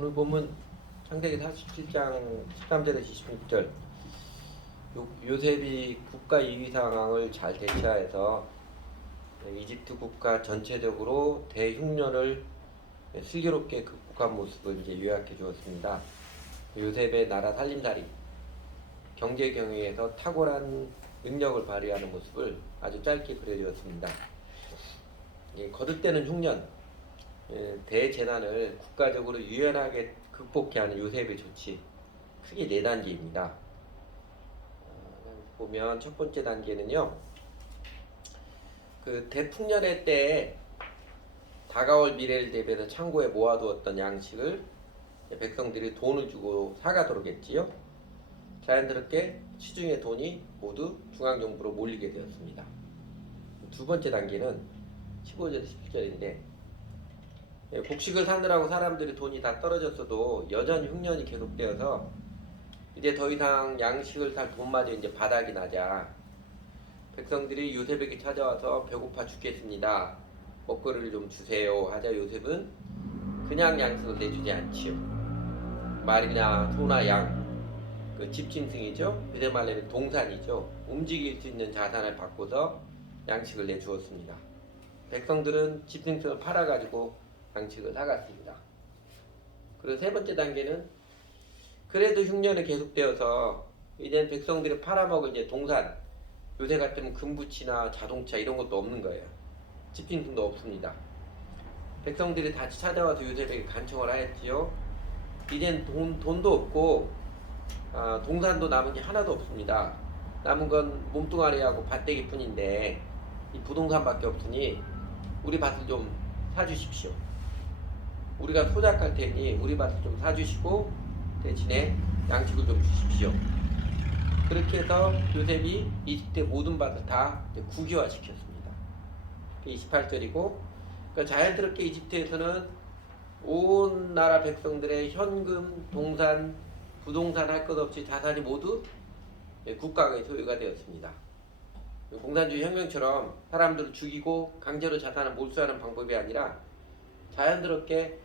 오늘 보면 창세기 47장 13절에서 26절 요셉이 국가 이위 상황을 잘 대처해서 이집트 국가 전체적으로 대흉년을 슬기롭게 극복한 모습을 이제 요약해 주었습니다. 요셉의 나라 살림살이 경제 경영에서 탁월한 능력을 발휘하는 모습을 아주 짧게 그려주었습니다. 거듭되는 흉년, 대재난을 국가적으로 유연하게 극복해 하는 요셉의 조치, 크게 네 단계입니다. 보면 첫 번째 단계는요, 그 대풍년의 때에 다가올 미래를 대비해서 창고에 모아두었던 양식을 백성들이 돈을 주고 사가도록 했지요. 자연스럽게 시중의 돈이 모두 중앙정부로 몰리게 되었습니다. 두 번째 단계는 15절 17절인데, 곡식을 사느라고 사람들이 돈이 다 떨어졌어도 여전히 흉년이 계속되어서 이제 더 이상 양식을 살 돈마저 이제 바닥이 나자 백성들이 요셉에게 찾아와서 배고파 죽겠습니다, 먹거리를 좀 주세요 하자 요셉은 그냥 양식을 내주지 않지요. 말이나 소나 양, 그 집짐승이죠. 그대 말로는 동산이죠. 움직일 수 있는 자산을 바꿔서 양식을 내주었습니다. 백성들은 집짐승을 팔아가지고 양식을 사갔습니다. 그리고 세 번째 단계는 그래도 흉년이 계속되어서 이제 백성들이 팔아먹을 이제 동산, 요새 같으면 금부치나 자동차 이런 것도 없는 거예요. 집짐승도 없습니다. 백성들이 다시 찾아와서 요셉에게 간청을 하였지요. 이젠 돈도 없고 동산도 남은 게 하나도 없습니다. 남은 건 몸뚱아리하고 밭대기 뿐인데 이 부동산밖에 없으니 우리 밭을 좀 사주십시오. 우리가 소작할 테니 우리 밭을 좀 사주시고 대신에 양식을 좀 주십시오. 그렇게 해서 요셉이 이집트의 모든 밭을 다 국유화 시켰습니다. 28절이고, 그러니까 자연스럽게 이집트에서는 온 나라 백성들의 현금, 동산, 부동산 할 것 없이 자산이 모두 국가의 소유가 되었습니다. 공산주의 혁명처럼 사람들을 죽이고 강제로 자산을 몰수하는 방법이 아니라 자연스럽게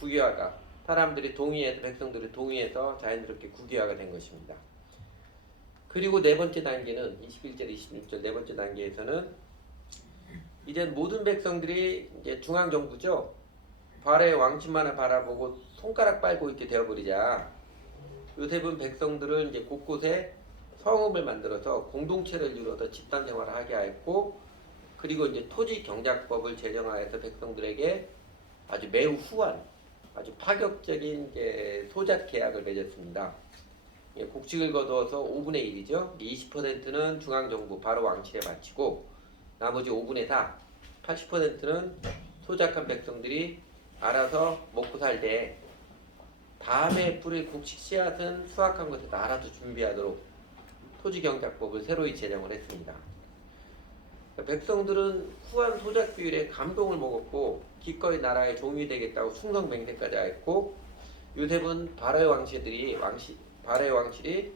국유화가, 사람들이 동의해서, 백성들이 동의해서 자연스럽게 국유화가 된 것입니다. 그리고 네 번째 단계는 21절 26절 네 번째 단계에서는 이제 모든 백성들이 이제 중앙정부죠, 바로의 왕침만을 바라보고 손가락 빨고 있게 되어버리자 요셉은 백성들을 이제 곳곳에 성읍을 만들어서 공동체를 이루어서 집단 생활을 하게 하였고, 그리고 이제 토지 경작법을 제정하여서 백성들에게 아주 매우 후한, 아주 파격적인 이제 소작 계약을 맺었습니다. 곡식을 거두어서 5분의 1이죠. 20%는 중앙정부 바로 왕실에 바치고 나머지 5분의 4, 80%는 소작한 백성들이 알아서 먹고 살 때 다음에 뿌릴 곡식 씨앗은 수확한 것에서 알아서 준비하도록 토지경작법을 새로이 제정을 했습니다. 백성들은 후한 소작 비율에 감동을 먹었고 기꺼이 나라의 종이 되겠다고 충성맹세까지 하였고, 요셉은 바로의 왕실이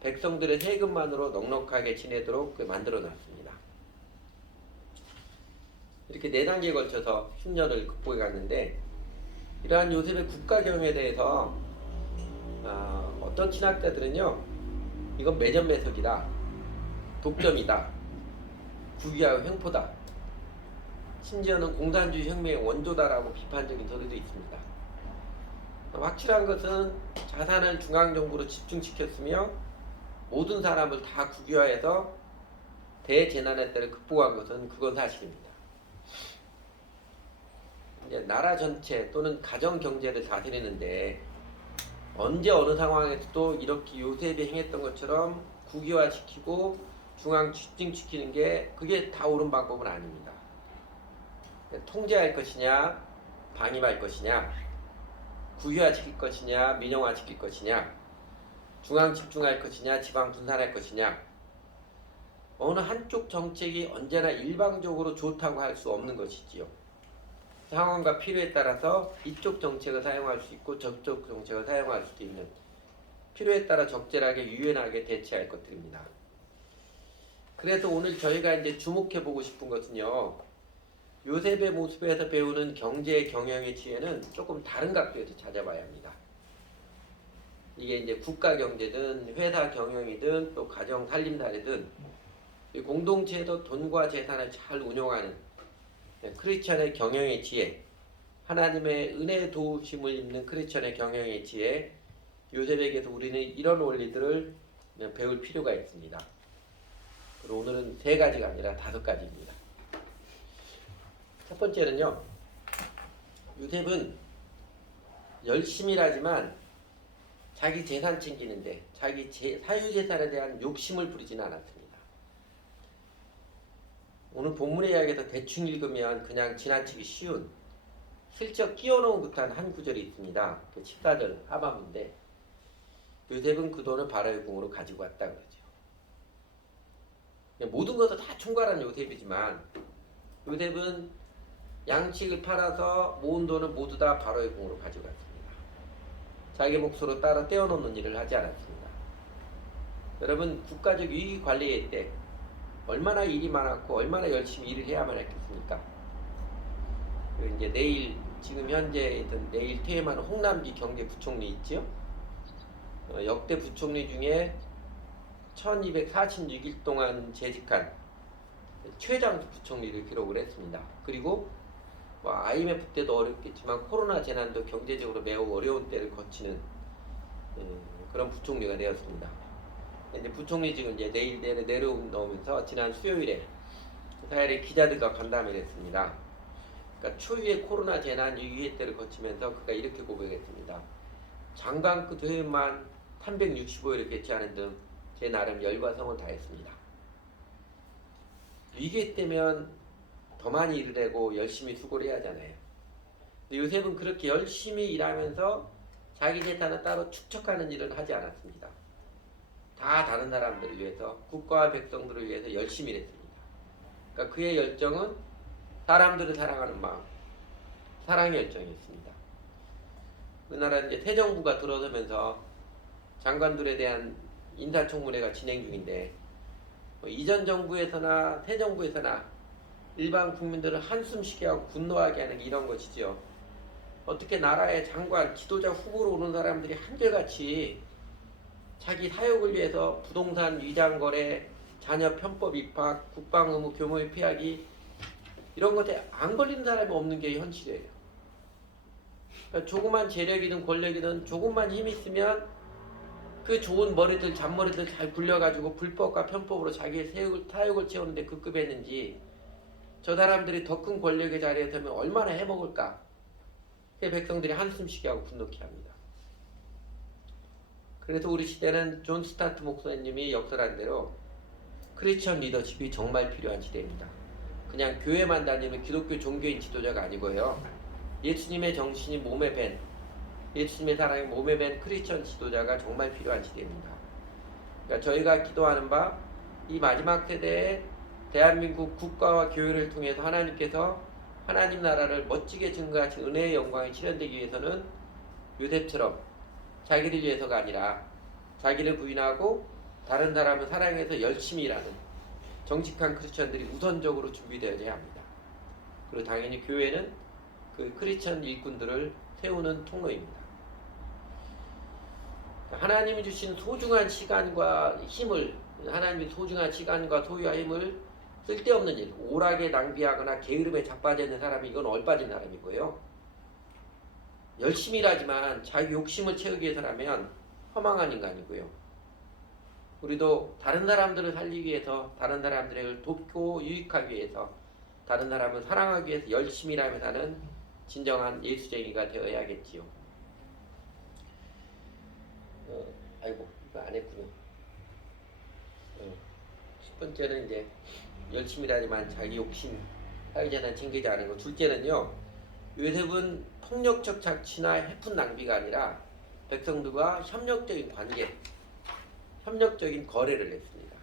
백성들의 세금만으로 넉넉하게 지내도록 만들어 놨습니다. 이렇게 네 단계에 걸쳐서 흉년을 극복해 갔는데, 이러한 요셉의 국가 경영에 대해서 어떤 신학자들은요, 이건 매점매석이다, 독점이다, 국유화 횡포다, 심지어는 공산주의 혁명의 원조다라고 비판적인 서류도 있습니다. 확실한 것은 자산을 중앙정부로 집중시켰으며 모든 사람을 다 국유화해서 대재난의 때를 극복한 것은 그건 사실입니다. 이제 나라 전체 또는 가정 경제를 다스리는데 언제 어느 상황에서도 이렇게 요셉이 행했던 것처럼 국유화시키고 중앙 집중시키는 게 그게 다 옳은 방법은 아닙니다. 통제할 것이냐, 방임할 것이냐, 국유화시킬 것이냐, 민영화시킬 것이냐, 중앙 집중할 것이냐, 지방 분산할 것이냐, 어느 한쪽 정책이 언제나 일방적으로 좋다고 할 수 없는 것이지요. 상황과 필요에 따라서 이쪽 정책을 사용할 수 있고 저쪽 정책을 사용할 수도 있는, 필요에 따라 적절하게 유연하게 대처할 것들입니다. 그래서 오늘 저희가 이제 주목해 보고 싶은 것은요, 요셉의 모습에서 배우는 경제 경영의 지혜는 조금 다른 각도에서 찾아봐야 합니다. 이게 이제 국가 경제든 회사 경영이든 또 가정 살림살이든 공동체에서 돈과 재산을 잘 운용하는 크리스천의 경영의 지혜, 하나님의 은혜 도우심을 입는 크리스천의 경영의 지혜, 요셉에게서 우리는 이런 원리들을 배울 필요가 있습니다. 그리고 오늘은 3가지가 아니라 5가지입니다. 첫 번째는요, 요셉은 열심히 일하지만 자기 재산 챙기는데 자기 사유재산에 대한 욕심을 부리지는 않았습니다. 오늘 본문의 이야기에서 대충 읽으면 그냥 지나치기 쉬운 슬쩍 끼워넣은 듯한 한 구절이 있습니다. 그 14절 하반부인데 요셉은 그 돈을 바로의 궁으로 가지고 왔다 그러죠. 모든 것을 다 총괄한 요셉이지만 요셉은 양식을 팔아서 모은 돈을 모두 다 바로의 궁으로 가지고 갔습니다. 자기 몫으로 따로 떼어놓는 일을 하지 않았습니다. 여러분, 국가적 위기 관리의 때 얼마나 일이 많았고 얼마나 열심히 일을 해야만 했겠습니까? 이제 지금 현재 내일 퇴임하는 홍남기 경제부총리 있죠? 역대 부총리 중에 1246일 동안 재직한 최장수 부총리를 기록을 했습니다. 그리고 IMF 때도 어렵겠지만 코로나 재난도 경제적으로 매우 어려운 때를 거치는 그런 부총리가 되었습니다. 이제 부총리직은 이제 내일 내려오면서 지난 수요일에 4일에 기자들과 간담회를 했습니다. 그러니까 초유의 코로나 재난 위기 때를 거치면서 그가 이렇게 고백했습니다. 장관급 회의만 365일을 개최하는 등 제 나름 열과 성을 다했습니다. 위기 때면 더 많이 일을 하고 열심히 수고를 해야 하잖아요. 근데 요셉은 그렇게 열심히 일하면서 자기 재산을 따로 축적하는 일은 하지 않았습니다. 다 다른 사람들을 위해서, 국가와 백성들을 위해서 열심히 일했습니다. 그러니까 그의 열정은 사람들을 사랑하는 마음, 사랑의 열정이었습니다. 우리나라 이제 새 정부가 들어서면서 장관들에 대한 인사청문회가 진행 중인데 이전 정부에서나 새 정부에서나 일반 국민들을 한숨 쉬게 하고 분노하게 하는 게 이런 것이죠. 어떻게 나라의 장관, 지도자 후보로 오는 사람들이 한결같이 자기 사역을 위해서 부동산 위장거래, 자녀 편법 입학, 국방 의무 교묘의 피하기 이런 것에 안 걸리는 사람이 없는 게 현실이에요. 그러니까 조그만 재력이든 권력이든 조금만 힘 있으면 그 좋은 머리들, 잔머리들 잘 굴려가지고 불법과 편법으로 자기의 사역을 채우는데 급급했는지 저 사람들이 더 큰 권력의 자리에 서면 얼마나 해먹을까? 그 백성들이 한숨 쉬게 하고 분노케 합니다. 그래서 우리 시대는 존 스타트 목사님이 역설한 대로 크리스천 리더십이 정말 필요한 시대입니다. 그냥 교회만 다니는 기독교 종교인 지도자가 아니고요. 예수님의 정신이 몸에 밴, 예수님의 사랑이 몸에 밴 크리스천 지도자가 정말 필요한 시대입니다. 그러니까 저희가 기도하는 바 이 마지막 세대에 대한민국 국가와 교회를 통해서 하나님께서 하나님 나라를 멋지게 증거하신 은혜의 영광이 실현되기 위해서는 요셉처럼 자기를 위해서가 아니라 자기를 부인하고 다른 사람을 사랑해서 열심히 일하는 정직한 크리스천들이 우선적으로 준비되어야 합니다. 그리고 당연히 교회는 그 크리스천 일꾼들을 세우는 통로입니다. 하나님이 주신 소중한 시간과 힘을, 하나님이 소중한 시간과 소유와 힘을 쓸데없는 일, 오락에 낭비하거나 게으름에 자빠져 있는 사람이 이건 얼빠진 사람이고요. 열심히 일하지만 자기 욕심을 채우기 위해서라면 허망한 인간이고요. 우리도 다른 사람들을 살리기 위해서, 다른 사람들을 돕고 유익하기 위해서, 다른 사람을 사랑하기 위해서 열심히 일하며 사는 진정한 예수쟁이가 되어야겠지요. 아이고 이거 안 했군요. 첫 번째는 이제 열심히 일하지만 자기 욕심, 사유재산 챙기지 않은 거. 둘째는요, 요셉은 폭력적 착취나 해픈 낭비가 아니라 백성들과 협력적인 관계, 협력적인 거래를 했습니다.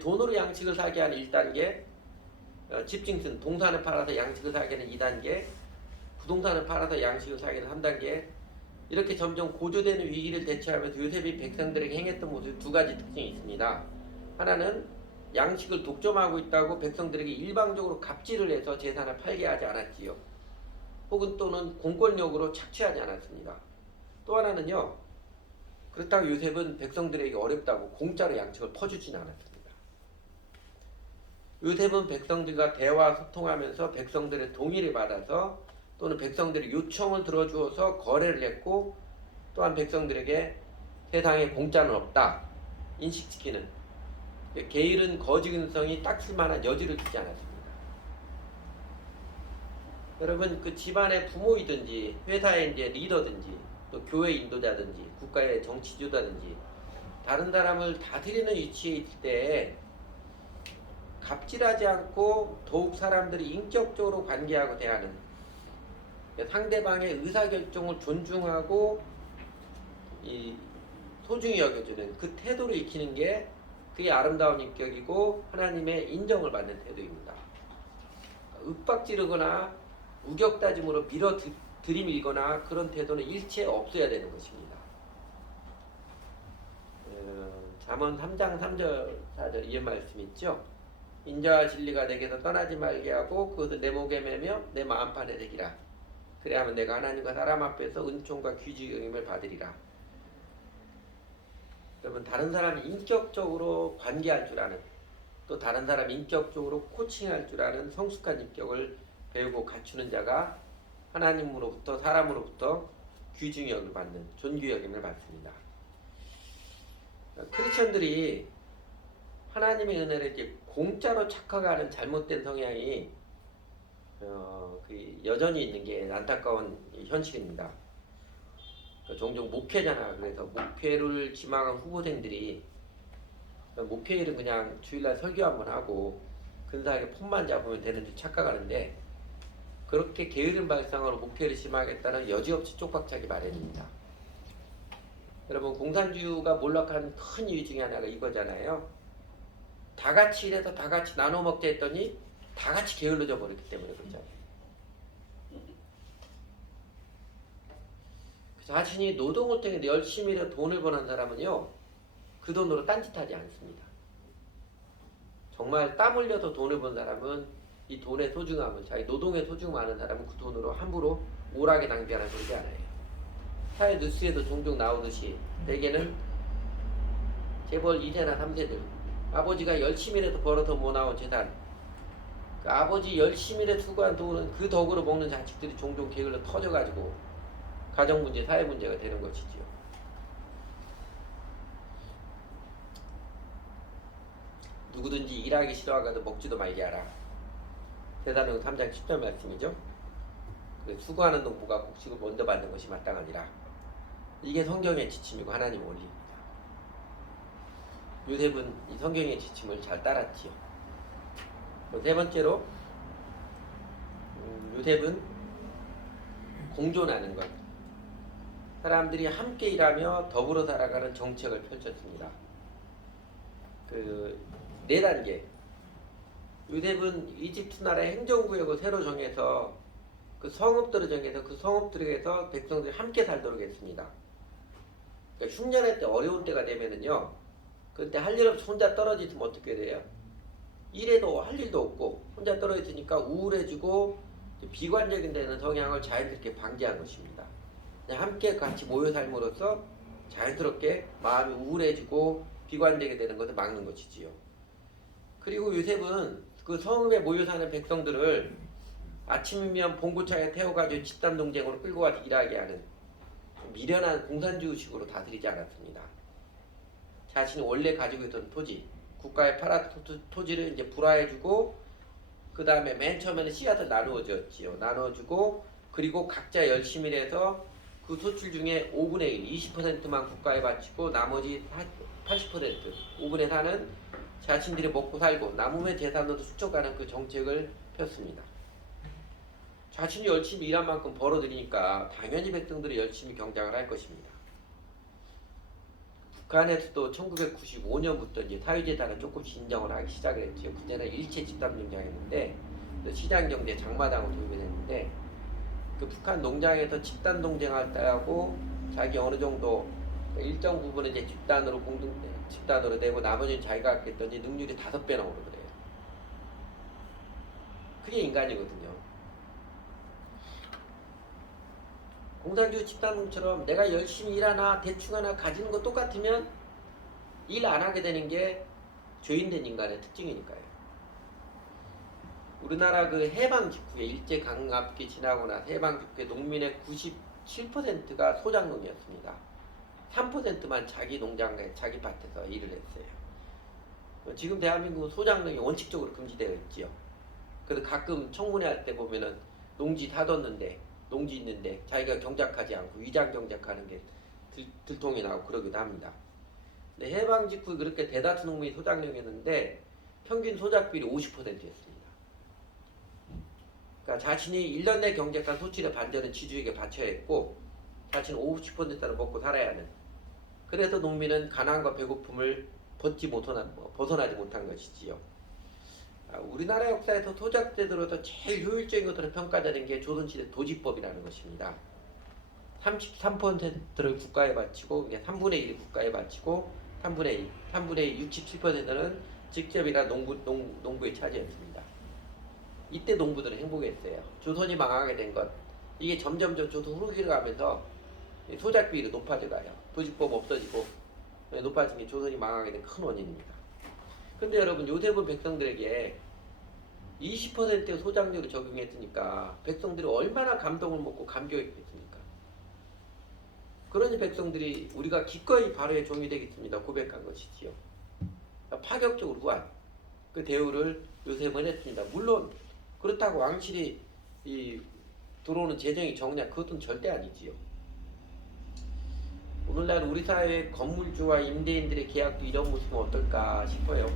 돈으로 양식을 사게 하는 1단계, 집증신, 동산을 팔아서 양식을 사게 하는 2단계, 부동산을 팔아서 양식을 사게 하는 3단계, 이렇게 점점 고조되는 위기를 대처하면서 요셉이 백성들에게 행했던 모습 2가지 특징이 있습니다. 하나는 양식을 독점하고 있다고 백성들에게 일방적으로 갑질을 해서 재산을 팔게 하지 않았지요. 혹은 또는 공권력으로 착취하지 않았습니다. 또 하나는요. 그렇다고 요셉은 백성들에게 어렵다고 공짜로 양식을 퍼주진 않았습니다. 요셉은 백성들과 대화 소통하면서 백성들의 동의를 받아서 또는 백성들의 요청을 들어주어서 거래를 했고, 또한 백성들에게 세상에 공짜는 없다 인식시키는, 게으른 거짓은성이 딱 쓸만한 여지를 주지 않았습니다. 여러분, 그 집안의 부모이든지 회사의 이제 리더든지 또 교회 인도자든지 국가의 정치주자든지 다른 사람을 다스리는 위치에 있을 때 갑질하지 않고 더욱 사람들이 인격적으로 관계하고 대하는, 상대방의 의사결정을 존중하고 이 소중히 여겨주는 그 태도를 익히는 게 그의 아름다운 인격이고 하나님의 인정을 받는 태도입니다. 윽박지르거나 우격다짐으로 밀어 들이밀거나 그런 태도는 일체 없어야 되는 것입니다. 잠언 3장 3절 4절 이 말씀 있죠. 인자와 진리가 내게서 떠나지 말게 하고 그것을 내 목에 매며 내 마음판에 새기라. 그래야만 내가 하나님과 사람 앞에서 은총과 귀중히 여김을 받으리라. 여러분, 다른 사람이 인격적으로 관계할 줄 아는, 또 다른 사람이 인격적으로 코칭할 줄 아는 성숙한 인격을 배우고 갖추는 자가 하나님으로부터 사람으로부터 귀중히 여김을 받는, 존귀 여김을 받습니다. 크리스천들이 하나님의 은혜를 이렇게 공짜로 착각하는 잘못된 성향이 여전히 있는 게 안타까운 현실입니다. 종종 목회잖아. 그래서 목회를 지망한 후보생들이 목회일은 그냥 주일날 설교 한번 하고 근사하게 폰만 잡으면 되는 줄 착각하는데, 그렇게 게으른 발상으로 목회를 심하겠다는 여지없이 쪽박차기 마련입니다. 여러분, 공산주의가 몰락한 큰 이유 중에 하나가 이거잖아요. 다 같이 일해서 다 같이 나눠 먹자 했더니 다 같이 게을러져 버렸기 때문에 그렇잖아요. 자신이 노동을 통해 열심히 일해 돈을 버는 사람은요, 그 돈으로 딴짓하지 않습니다. 정말 땀 흘려서 돈을 번 사람은 이 돈의 소중함을, 자기 노동의 소중함을 아는 사람은 그 돈으로 함부로 오락에 낭비하는 소리지 않아요. 사회 뉴스에도 종종 나오듯이 대개는 재벌 2세나 3세들, 아버지가 열심히 일해서 벌어서 모아온 재산, 그 아버지 열심히 일해 수고한 돈은 그 덕으로 먹는 자식들이 종종 게을러 터져가지고 가정 문제, 사회 문제가 되는 것이지요. 누구든지 일하기 싫어하고도 먹지도 말게 하라. 대사령 3장 10절 말씀이죠. 수고하는 농부가 곡식을 먼저 받는 것이 마땅하니라. 이게 성경의 지침이고 하나님의 원리입니다. 요셉은 이 성경의 지침을 잘 따랐지요. 세 번째로 요셉은 공존하는 것, 사람들이 함께 일하며 더불어 살아가는 정책을 펼쳤습니다. 그 4단계. 요셉은 이집트 나라의 행정구역을 새로 정해서 그 성읍들을 정해서 그 성읍들에서 백성들이 함께 살도록 했습니다. 그러니까 흉년의 때 어려운 때가 되면은요, 그때 할 일 없이 혼자 떨어져 있으면 어떻게 돼요? 일해도 할 일도 없고 혼자 떨어져 있으니까 우울해지고 비관적인 되는 성향을 자연스럽게 방지한 것입니다. 그냥 함께 같이 모여 삶으로써 자연스럽게 마음이 우울해지고 비관되게 되는 것을 막는 것이지요. 그리고 요셉은 그 성읍에 모여 사는 백성들을 아침이면 봉고차에 태워가지고 집단 동쟁으로 끌고 가서 일하게 하는 미련한 공산주의식으로 다스리지 않았습니다. 자신이 원래 가지고 있던 토지, 국가에 팔았던 토지를 이제 불화해주고, 그 다음에 맨 처음에는 씨앗을 나누어줬지요. 나눠주고, 그리고 각자 열심히 해서 그 소출 중에 5분의 1, 20%만 국가에 바치고 나머지 80%, 5분의 4는 자신들이 먹고 살고 남으면 재산으로 축적하는 그 정책을 폈습니다. 자신이 열심히 일한 만큼 벌어들이니까 당연히 백성들이 열심히 경작을 할 것입니다. 북한에서도 1995년부터 이제 사회재산을 조금씩 인정을 하기 시작을 했죠. 그때는 일체 집단 농장했는데 시장경제 장마당으로 도입이 됐는데, 그 북한 농장에서 집단 농장할 때하고 자기 어느 정도 일정 부분은 이제 집단으로 내고 나머지는 자기가 갖겠더니 능률이 5배 나오는 거래요. 그게 인간이거든요. 공산주의 집단처럼 내가 열심히 일하나 대충 하나 가지는 거 똑같으면 일 안 하게 되는 게 죄인된 인간의 특징이니까요. 우리나라 그 해방 직후에 일제강압기 지나고 나서 해방 직후에 농민의 97%가 소작농이었습니다. 3%만 자기 농장에 자기 밭에서 일을 했어요. 지금 대한민국 소작농이 원칙적으로 금지되어 있지요. 그래서 가끔 청문회 할 때 보면은 농지 다뒀는데 농지 있는데 자기가 경작하지 않고 위장 경작하는 게 들통이 나고 그러기도 합니다. 근데 해방 직후 그렇게 대다수 농민이 소작농이었는데 평균 소작비율이 50%였습니다. 그러니까 자신이 1년 내 경작한 소출의 반절은 지주에게 바쳐야 했고 자신은 50%를 먹고 살아야 하는, 그래서 농민은 가난과 배고픔을 벗어나지 못한 것이지요. 우리나라 역사에서 소작제도로서 제일 효율적인 것으로 평가되는 게 조선시대 도지법이라는 것입니다. 33%를 국가에 바치고 3분의 1을 국가에 바치고 3분의 67%는 직접이나 농부의 차지였습니다. 이때 농부들은 행복했어요. 조선이 망하게 된 것, 이게 점점 조선 후기를 가면서 소작비율이 높아져가요. 도지법 없어지고 높아진 게 조선이 망하게 된 큰 원인입니다. 근데 여러분, 요셉은 백성들에게 20%의 소작료를 적용했으니까 백성들이 얼마나 감동을 먹고 감격했겠습니까? 그러니 백성들이 우리가 기꺼이 바로의 종이 되겠습니다 고백한 것이지요. 파격적으로 후한 그 대우를 요셉은 했습니다. 물론 그렇다고 왕실이 들어오는 재정이 적냐, 그것은 절대 아니지요. 오늘날 우리 사회의 건물주와 임대인들의 계약도 이런 모습은 어떨까 싶어요.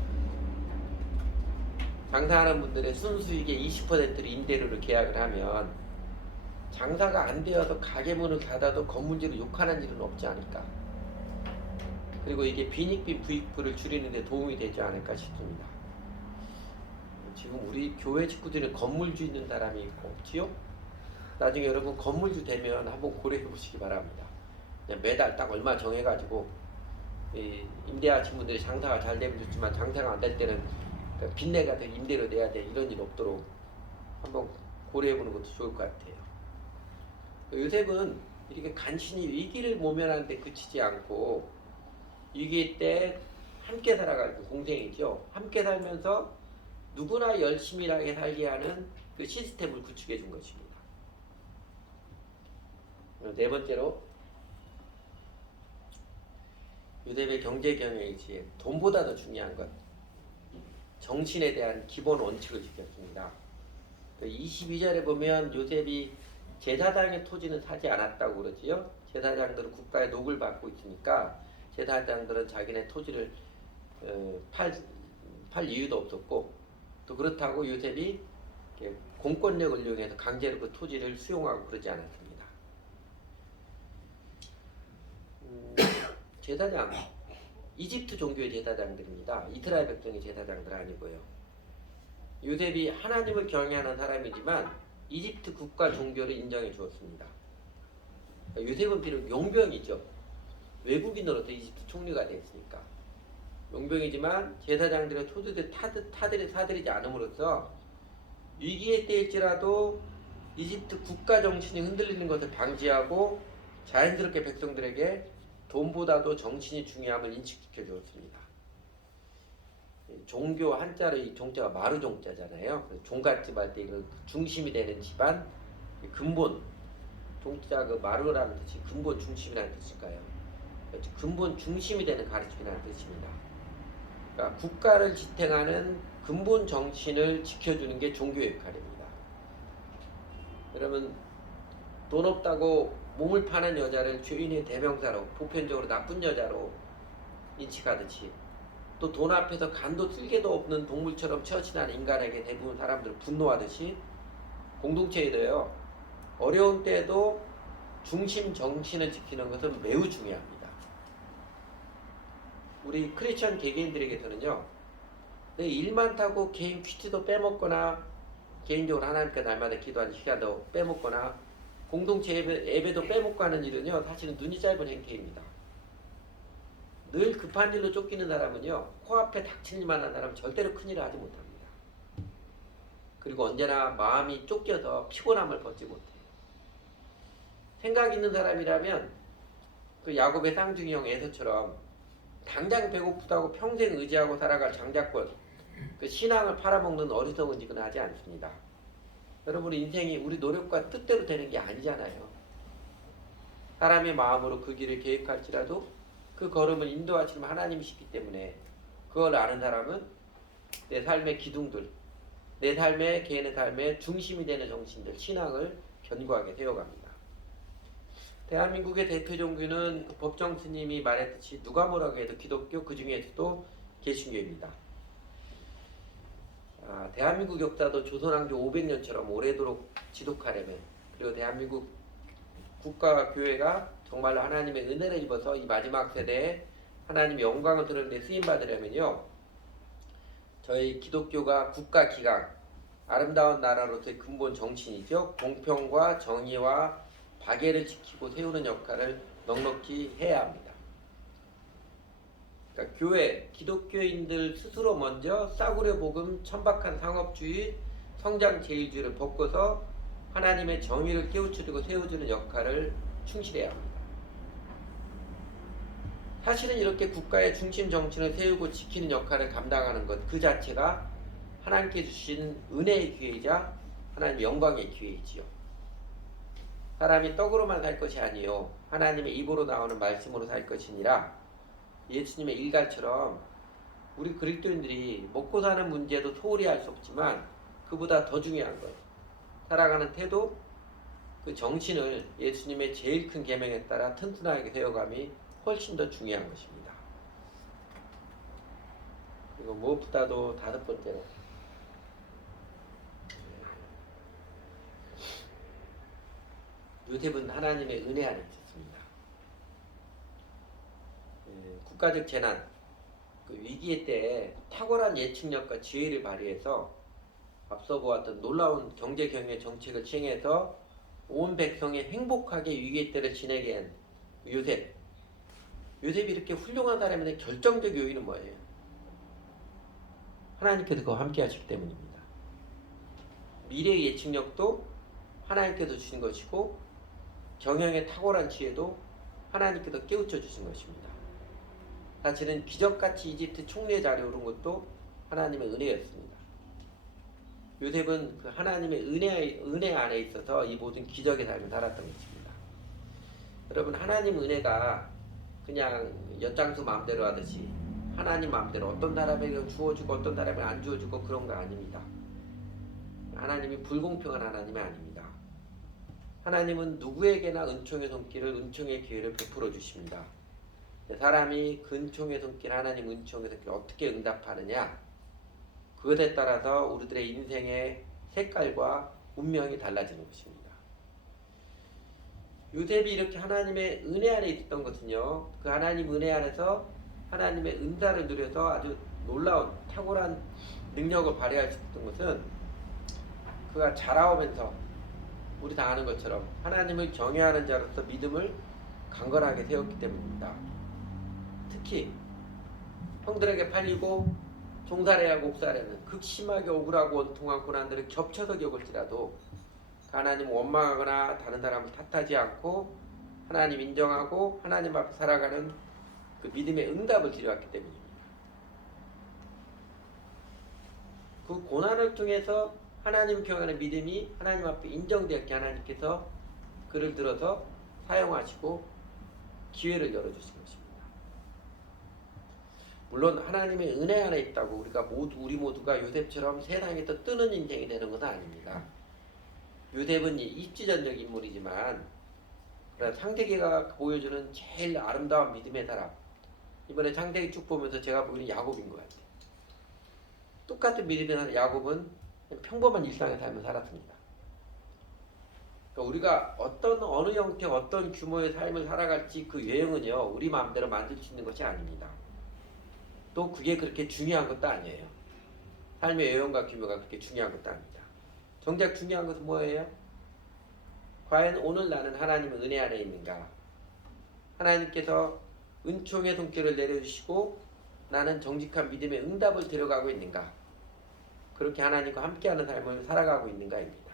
장사하는 분들의 순수익의 20%를 임대료로 계약을 하면 장사가 안 되어서 가게 문을 닫아도 건물주를 욕하는 일은 없지 않을까. 그리고 이게 빈익빈 부익부를 줄이는 데 도움이 되지 않을까 싶습니다. 지금 우리 교회 식구들은 건물주 있는 사람이 없지요? 나중에 여러분 건물주 되면 한번 고려해 보시기 바랍니다. 그냥 매달 딱 얼마 정해가지고 임대하신 분들이 장사가 잘 되면 좋지만 장사가 안 될 때는 빚내가 돼 임대료 내야 돼, 이런 일 없도록 한번 고려해 보는 것도 좋을 것 같아요. 요셉은 이렇게 간신히 위기를 모면하는 데 그치지 않고 위기 때 함께 살아가지고 공생이죠. 함께 살면서 누구나 열심히 일하게 살게 하는 그 시스템을 구축해 준 것입니다. 네 번째로, 요셉의 경제 경영의 지혜, 돈보다 더 중요한 것, 정신에 대한 기본 원칙을 지켰습니다. 22절에 보면 요셉이 제사장의 토지는 사지 않았다고 그러지요. 제사장들은 국가의 녹을 받고 있으니까 제사장들은 자기네 토지를 팔 이유도 없었고, 또 그렇다고 요셉이 공권력을 이용해서 강제로 그 토지를 수용하고 그러지 않았습니다. 제사장, 이집트 종교의 제사장들입니다. 이스라엘 백성의 제사장들 아니고요. 요셉이 하나님을 경외하는 사람이지만 이집트 국가 종교를 인정해 주었습니다. 요셉은 비록 용병이죠. 외국인으로서 이집트 총리가 됐으니까 용병이지만 제사장들의 토지를 사들이지 않음으로써 위기에 때일지라도 이집트 국가 정신이 흔들리는 것을 방지하고 자연스럽게 백성들에게 돈보다도 정신이 중요함을 인식시켜 주었습니다. 종교 한자로 이 종자가 마루종자잖아요. 종갓집 할 때 이런 중심이 되는 집안, 근본, 종자 그 마루라는 뜻이 근본 중심이라는 뜻일까요? 근본 중심이 되는 가르침이라는 뜻입니다. 그러니까 국가를 지탱하는 근본 정신을 지켜주는 게 종교의 역할입니다. 여러분, 돈 없다고 몸을 파는 여자를 죄인의 대명사로, 보편적으로 나쁜 여자로 인식하듯이, 또 돈 앞에서 간도 쓸개도 없는 동물처럼 처신하는 인간에게 대부분 사람들은 분노하듯이, 공동체에도요, 어려운 때에도 중심 정신을 지키는 것은 매우 중요합니다. 우리 크리스천 개개인들에게서는요, 내 일 많다고 개인 퀴즈도 빼먹거나 개인적으로 하나님께 날마다 기도하는 시간도 빼먹거나 공동체 예배도 빼먹고 하는 일은요, 사실은 눈이 짧은 행태입니다. 늘 급한 일로 쫓기는 사람은요, 코앞에 닥칠 일만 한 사람은 절대로 큰일을 하지 못합니다. 그리고 언제나 마음이 쫓겨서 피곤함을 벗지 못해요. 생각 있는 사람이라면 그 야곱의 쌍둥이 형 에서처럼 당장 배고프다고 평생 의지하고 살아갈 장자권, 그 신앙을 팔아먹는 어리석은 짓은 하지 않습니다. 여러분, 인생이 우리 노력과 뜻대로 되는 게 아니잖아요. 사람의 마음으로 그 길을 계획할지라도 그 걸음을 인도하시는 하나님이시기 때문에 그걸 아는 사람은 내 삶의 기둥들, 내 삶의 개인의 삶의 중심이 되는 정신들, 신앙을 견고하게 세워갑니다. 대한민국의 대표 종교는 그 법정 스님이 말했듯이 누가 뭐라고 해도 기독교, 그 중에서도 개신교입니다. 대한민국 역사도 조선왕조 500년처럼 오래도록 지속하려면, 그리고 대한민국 국가와 교회가 정말로 하나님의 은혜를 입어서 이 마지막 세대에 하나님의 영광을 드러내 쓰임받으려면요, 저희 기독교가 국가기강, 아름다운 나라로서의 근본 정신이죠. 공평과 정의와 박애를 지키고 세우는 역할을 넉넉히 해야 합니다. 그러니까 교회, 기독교인들 스스로 먼저 싸구려 복음, 천박한 상업주의, 성장 제일주의를 벗고서 하나님의 정의를 깨우치고 세워주는 역할을 충실해야 합니다. 사실은 이렇게 국가의 중심 정치를 세우고 지키는 역할을 감당하는 것 그 자체가 하나님께 주신 은혜의 기회이자 하나님의 영광의 기회이지요. 사람이 떡으로만 살 것이 아니요 하나님의 입으로 나오는 말씀으로 살 것이니라. 예수님의 일갈처럼 우리 그리스도인들이 먹고 사는 문제도 소홀히 할 수 없지만 그보다 더 중요한 것, 살아가는 태도, 그 정신을 예수님의 제일 큰 계명에 따라 튼튼하게 세워감이 훨씬 더 중요한 것입니다. 그리고 무엇보다도 다섯 번째로 요셉은 하나님의 은혜 안에 있었습니다. 국가적 재난, 그 위기의 때에 탁월한 예측력과 지혜를 발휘해서 앞서 보았던 놀라운 경제 경영 정책을 시행해서 온 백성이 행복하게 위기의 때를 지내게 한 요셉. 요셉이 이렇게 훌륭한 사람인데 결정적 요인은 뭐예요? 하나님께서 그와 함께 하시기 때문입니다. 미래의 예측력도 하나님께서 주신 것이고 경영의 탁월한 지혜도 하나님께서 깨우쳐 주신 것입니다. 사실은 기적같이 이집트 총리의 자리에 오른 것도 하나님의 은혜였습니다. 요셉은 그 하나님의 은혜 안에 있어서 이 모든 기적의 삶을 살았던 것입니다. 여러분, 하나님 은혜가 그냥 엿장수 마음대로 하듯이 하나님 마음대로 어떤 사람에게 주어주고 어떤 사람에게 안 주어주고 그런 거 아닙니다. 하나님이 불공평한 하나님이 아닙니다. 하나님은 누구에게나 은총의 손길을, 은총의 기회를 베풀어 주십니다. 사람이 그 은총의 손길, 하나님 은총의 손길 어떻게 응답하느냐, 그것에 따라서 우리들의 인생의 색깔과 운명이 달라지는 것입니다. 요셉이 이렇게 하나님의 은혜 안에 있었던 것은요, 그 하나님 은혜 안에서 하나님의 은사를 누려서 아주 놀라운 탁월한 능력을 발휘할 수 있었던 것은 그가 자라오면서 우리 다 아는 것처럼 하나님을 경외하는 자로서 믿음을 강건하게 세웠기 때문입니다. 특히 형들에게 팔리고 종살이와 목살이는 극심하게 억울하고 원통한 고난들을 겹쳐서 겪을지라도 하나님 원망하거나 다른 사람을 탓하지 않고 하나님 인정하고 하나님 앞에 살아가는 그 믿음의 응답을 드려왔기 때문입니다. 그 고난을 통해서 하나님 경외하는 믿음이 하나님 앞에 인정되었기에 하나님께서 그를 들어서 사용하시고 기회를 열어주신 것입니다. 물론 하나님의 은혜 안에 있다고 우리 모두가 요셉처럼 세상에서 뜨는 인생이 되는 것은 아닙니다. 요셉은 입지전적 인물이지만 창세기가 보여주는 제일 아름다운 믿음의 사람, 이번에 창세기 쭉 보면서 제가 보기에는 야곱인 것 같아요. 똑같은 믿음의 사람 야곱은 평범한 일상의 삶을 살았습니다. 그러니까 우리가 어느 형태, 어떤 규모의 삶을 살아갈지 그 외형은요, 우리 마음대로 만들 수 있는 것이 아닙니다. 또 그게 그렇게 중요한 것도 아니에요. 삶의 외형과 규모가 그렇게 중요한 것도 아닙니다. 정작 중요한 것은 뭐예요? 과연 오늘 나는 하나님의 은혜 안에 있는가? 하나님께서 은총의 손길을 내려주시고 나는 정직한 믿음의 응답을 들어가고 있는가? 그렇게 하나님과 함께하는 삶을 살아가고 있는가입니다.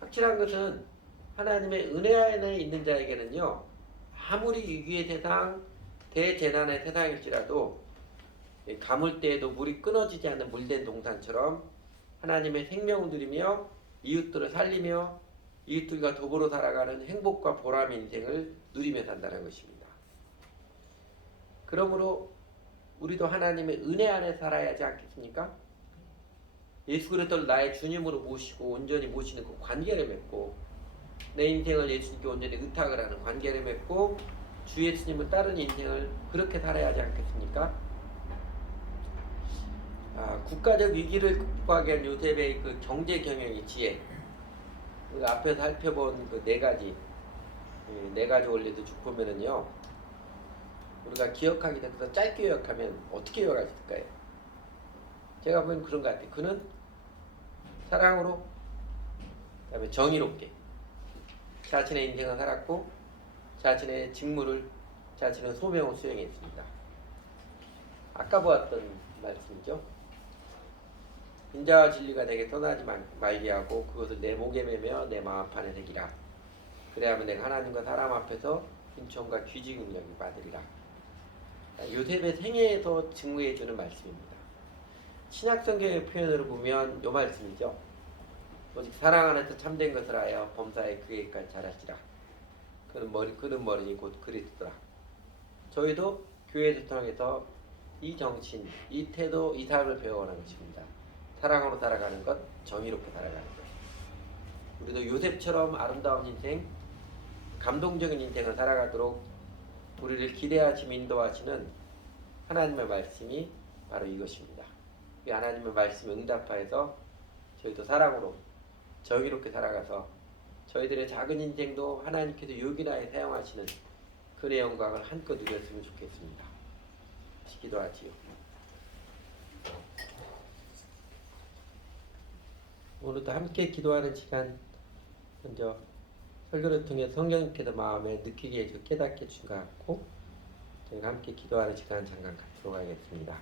확실한 것은 하나님의 은혜 안에 있는 자에게는요, 아무리 위기의 세상, 대재난의 세상일지라도 가물 때에도 물이 끊어지지 않는 물된 동산처럼 하나님의 생명을 누리며 이웃들을 살리며 이웃들과 더불어 살아가는 행복과 보람의 인생을 누리며 산다는 것입니다. 그러므로 우리도 하나님의 은혜 안에 살아야 하지 않겠습니까? 예수 그리스도를 나의 주님으로 모시고 온전히 모시는 그 관계를 맺고 내 인생을 예수님께 온전히 의탁을 하는 관계를 맺고 주 예수님을 따르는 인생을 그렇게 살아야 하지 않겠습니까? 국가적 위기를 극복하기 위한 요셉의 그 경제 경영의 지혜, 우리가 앞에서 살펴본 그 네 가지 원리도 쭉 보면은요, 우리가 기억하기 위해서 짧게 요약하면 어떻게 요약할 수 있을까요? 제가 보기엔 그런 것 같아요. 그는 사랑으로, 그다음에 정의롭게 자신의 인생을 살았고 자신의 직무를, 자신의 소명을 수행했습니다. 아까 보았던 말씀이죠. 인자와 진리가 내게 떠나지 말게 하고 그것을 내 목에 매며 내 마음판에 새기라. 그래야만 내가 하나님과 사람 앞에서 인천과 귀지 능력을 받으리라. 요셉의 생애에서 증거해주는 말씀입니다. 신약성경의 표현으로 보면 요 말씀이죠. 오직 사랑 안에서 참된 것을 하여 범사에 그에까지 잘하시라. 그는 머리니 곧 그리스도라. 저희도 교회를 통해서 이 정신, 이 태도, 이 삶을 배워가는 것입니다. 사랑으로 살아가는 것, 정의롭게 살아가는 것. 우리도 요셉처럼 아름다운 인생, 감동적인 인생을 살아가도록 우리를 기대하시며 인도하시는 하나님의 말씀이 바로 이것입니다. 이 하나님의 말씀에 응답하여서 저희도 사랑으로 정의롭게 살아가서 저희들의 작은 인생도 하나님께서 요긴하게 사용하시는 그의 영광을 한껏 누렸으면 좋겠습니다. 같이 기도하지요. 오늘도 함께 기도하는 시간, 먼저 설교를 통해 성령께서 마음에 느끼게 해주고 깨닫게 해준 것 같고 저희가 함께 기도하는 시간 잠깐 갖도록 하겠습니다.